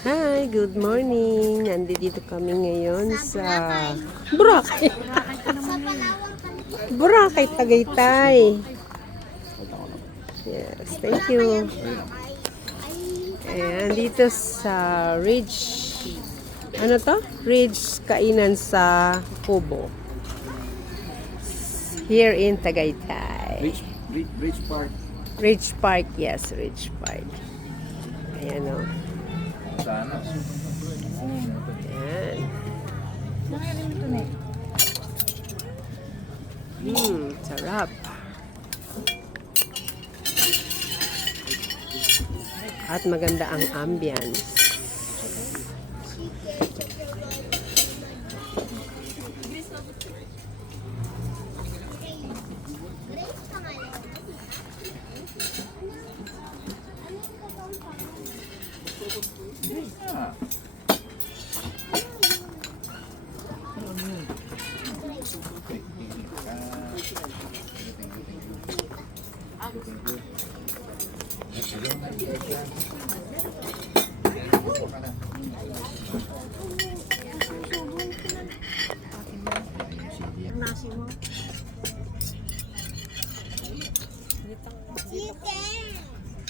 Hi, good morning. Nandito kami ngayon sa Boracay. Boracay, Tagaytay. Yes, thank you. Ayan, dito sa Ridge. Ano to? Ridge Kainan sa Kubo. Here in Tagaytay. Bridge Park. Ridge Park, yes, Ridge Park. Ayan o. Sana. Ayan. Sarap. At maganda ang ambience. Ah.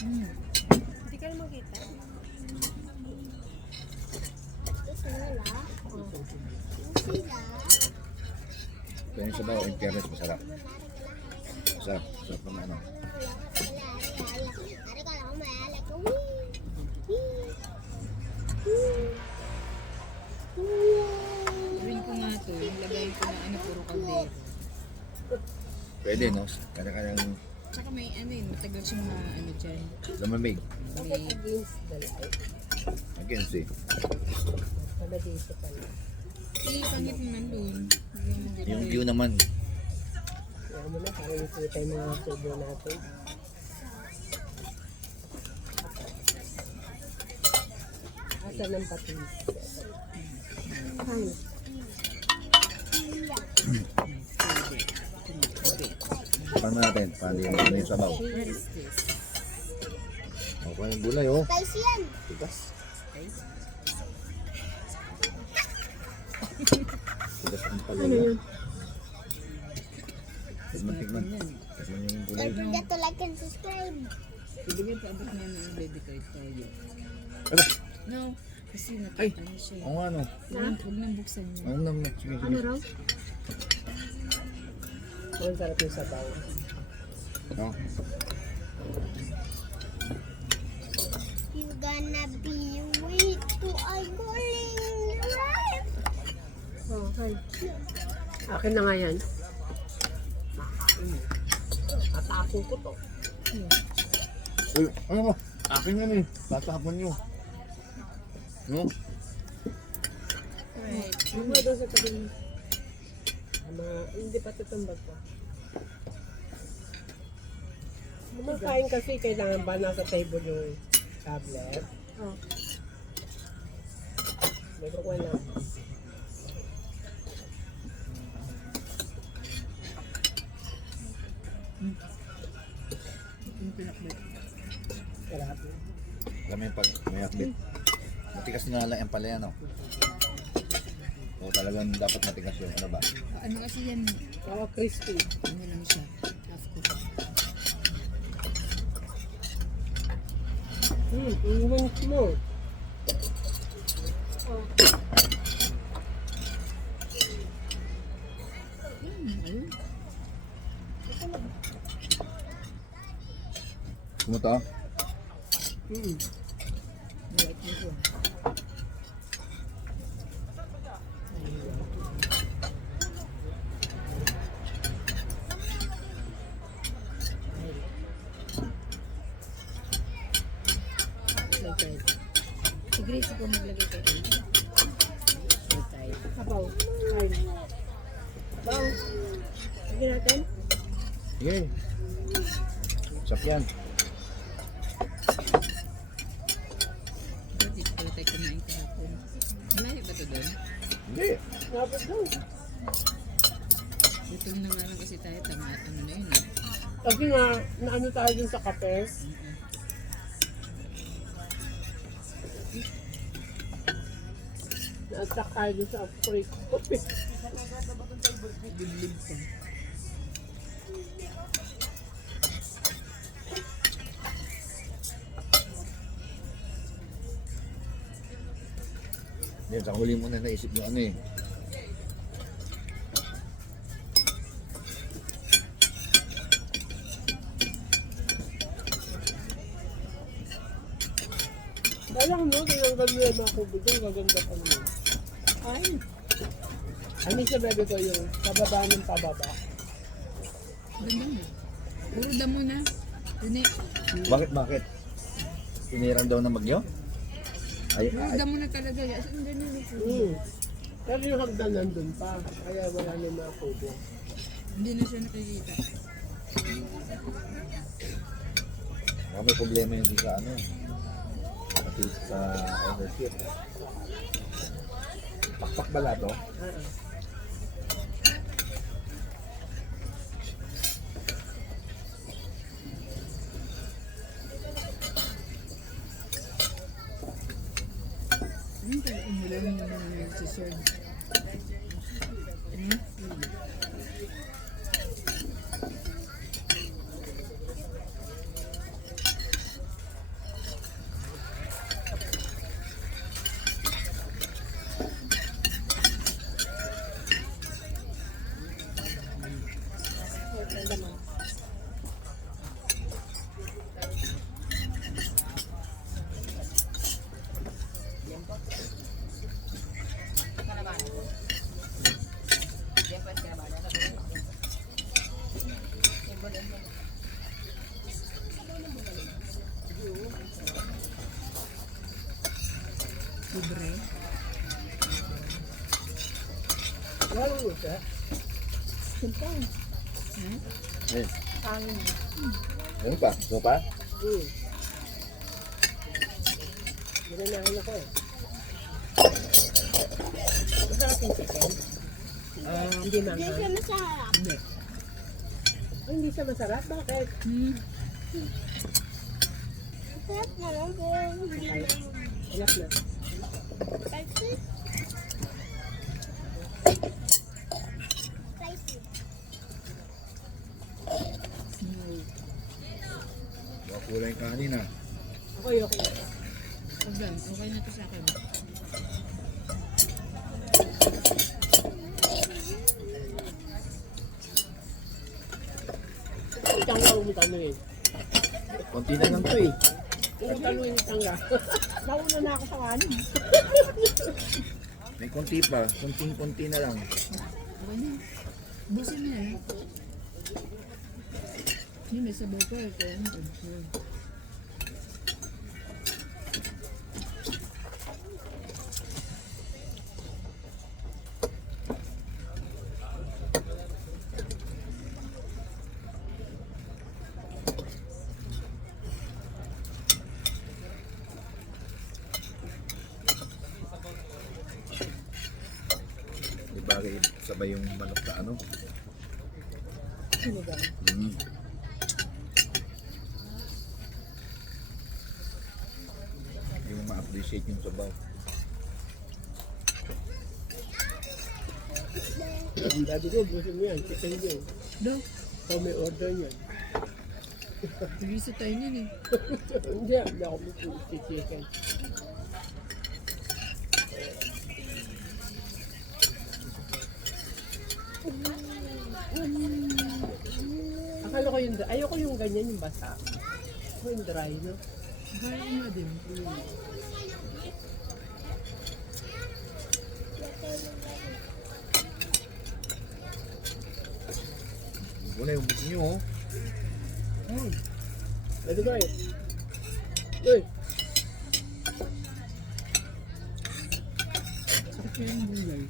Hindi ka naman kita. Kaya yung sabaw, in fairness, masarap. Masarap. Masarap naman ano. Gawin ko nga to, yung lagay ko na ano, puro kalde. Pwede, no? Kanya-kanyang Tsaka may ano yun, matagal siyang ano dyan. lamamig. May Against eh. Pala dito pala. pangit mo nandun. Yung view naman. Kaya mo na, parang nakita yung mga kubo natin. Asa ng patis. Ay, Paano natin? Paano yung sabaw? Where is this? Okay, yung gulay, oh. Spicy yan. Tigas. Okay. Tigas ang pala. ano yun? Tignan. Tignan yung gulay. Don't forget to like and subscribe. Ibigay pa abot niya ng baby ko ito. Ano? No, kasi nakita niya siya. Oo nga, no? Huwag nang buksan niya. Ano naman? Sige, Ano sige. raw? Ang sarap yung sabaw. No? You're gonna be weak to a calling life. Okay. Akin na nga yan. Atapon ko to. Uy, ano mo? Akin yan eh. Tatapon nyo. No? Right. Yung mga doon sa tabi. Hindi pa tutumbag pa. Kumakain kasi kailangan ba nasa table yung tablet? Oo. May kukuha lang. Yung pinakbay. Sarap. Alam mo yung pag may akbit. Matigas na lang yung pala yan, oh. So talagang dapat matigas yun. Ano ba? Ano kasi yan? Oo, crispy. Ano lang siya? Half cook. Iwan mo. Ayun. Kumuta? Light mo siya. Si Gracie po maglagay kayo dito. Okay. Sabaw. Kain. Sabaw. Sige natin. Sige. Sap yan. Dito pala tayo kumain kahapon. Malayo ba ito doon? Hindi. Dapat daw. Dito na nga lang kasi tayo, tama, ano na yun eh. Kasi nga, naano tayo dun sa kapes. At tayo sa Africa. Liblib ko. Yan, sa huli mo na naisip nyo ano eh. Kaya mo, tinanggal mo yung mga kubig yung gaganda pa naman. Ay, Ano sa bebe ko yung pababa ng pababa? ganda mo. Puro damo na. Rene, Bakit? Tinirang daw ng bagyo? Ay, puro damo na talaga. As in, ganyan ako. Pero yung hagdan nandun pa, kaya wala na yung mga kubo. Hindi na siya nakikita. may problema yun sa ano. Pati sa ownership. Pakpak bala to? Ano kaya umulan yung mga nagsiserve? Hmm? Libre. Lalo mo siya? Simple. Eh, Pangin. ano pa? Ano pa? Ginanahin ako eh. Masarap yung chicken? Hindi Hindi manghang. siya masarap. Hindi. Ay, hindi siya masarap? Bakit? Hmm. Masarap naman po. Hindi Ay. na. Anak na. Spicy. Spicy. Kulay kanin ah. Okay. Agad, okay na to sa akin. Itang nga umutanong eh. Konti na lang to eh. Umutanong yung tangga. Nauna na ako sa kanin. May konti pa. Konting-konti na lang. Okay na. Busin mo na. Hindi, may sabaw pa eh. Kaya ano. Di bagay sabay yung manok sa ano. Sino ba? Mm. Hindi mo ma-appreciate yung sabaw. Ang dati ko, busin mo yan. Chicken yun. Do, So may order yan. nag-isa tayo nun eh. Hindi ako chicken. Akala ko yung ayoko yung ganyan yung basa. Ako yung dry, no? Kaya ko nga din. Wala yung buto nyo oh. Pwede ba eh? Uy! Sakit kaya yung gulay.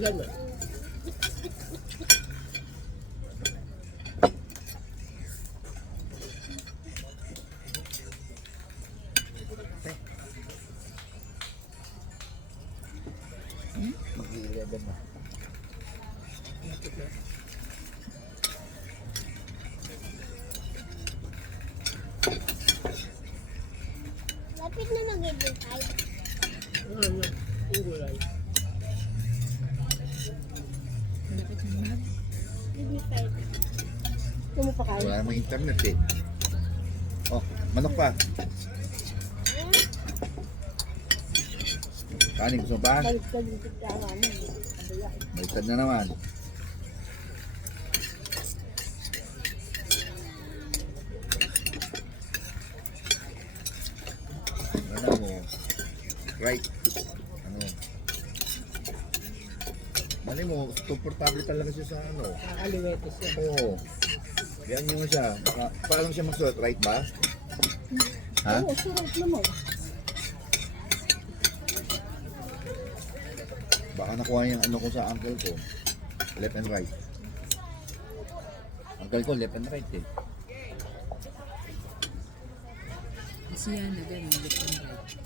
Gano'n. Mag-11 na. Lapit na mag-ibigay. Ano? Yung gulay. Malapit na mag. Ibigay. Kung pa kain. Wala namang internet eh. Oh, manok pa. Kanin, gusto mo pa? Balik-balik yung pagkawa mo. Kabaya. Baliktad na naman. Ano mo? Right. Ano? Mali mo, komportable talaga siya sa ano. Kakaliwetes yan. Oo. Yan nyo siya. Baka, paano siya magsuot? Right ba? Ha? Oo, surot naman. Baka nakuha yung ano ko sa uncle ko. Left and right. Uncle ko, left and right eh. Kasi yan na ganun. Left and right.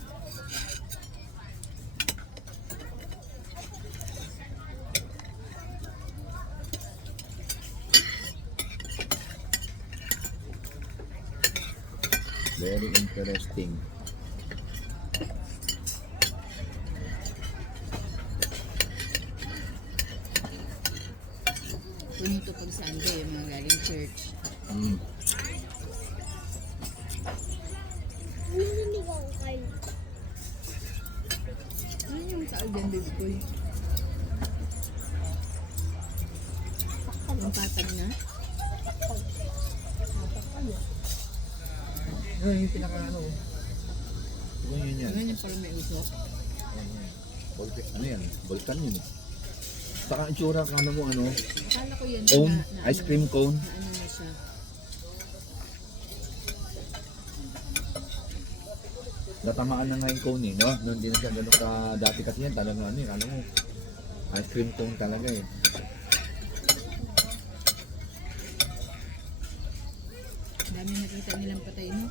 Very interesting. Kunin ito pag Sunday, yung mga galing church. Mm. Niligaw kayo. Ano yung kaaldan, baby ko? Yung patag na? Ano yung pinaka ano? Ano yun yan? Ano yung parang may usok? Volcan, ano yan? Volcan yun eh. Saka ang tsura ka mo ano? Akala ko yan Cone? na Ice cream cone? Na ano na siya. Natamaan na nga yung cone eh, no? Noon din na siya ganun ka dati kasi yan. Talagang ano eh, alam mo. Ice cream cone talaga eh. Dami nakita nilang patay, no?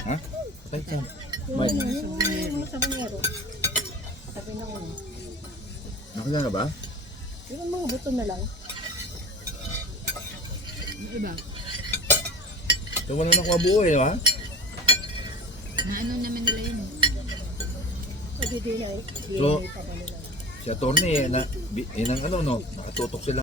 Ha? Patay saan? May, Yung sa bungero. Tabi na ulo. nakita na ba? Yung mga buto na lang. Yung iba, So wala nakuha buo eh, ha? na ano naman nila yun. Pwede din ay. So, si attorney eh, na, ang ano no, nakatutok sila.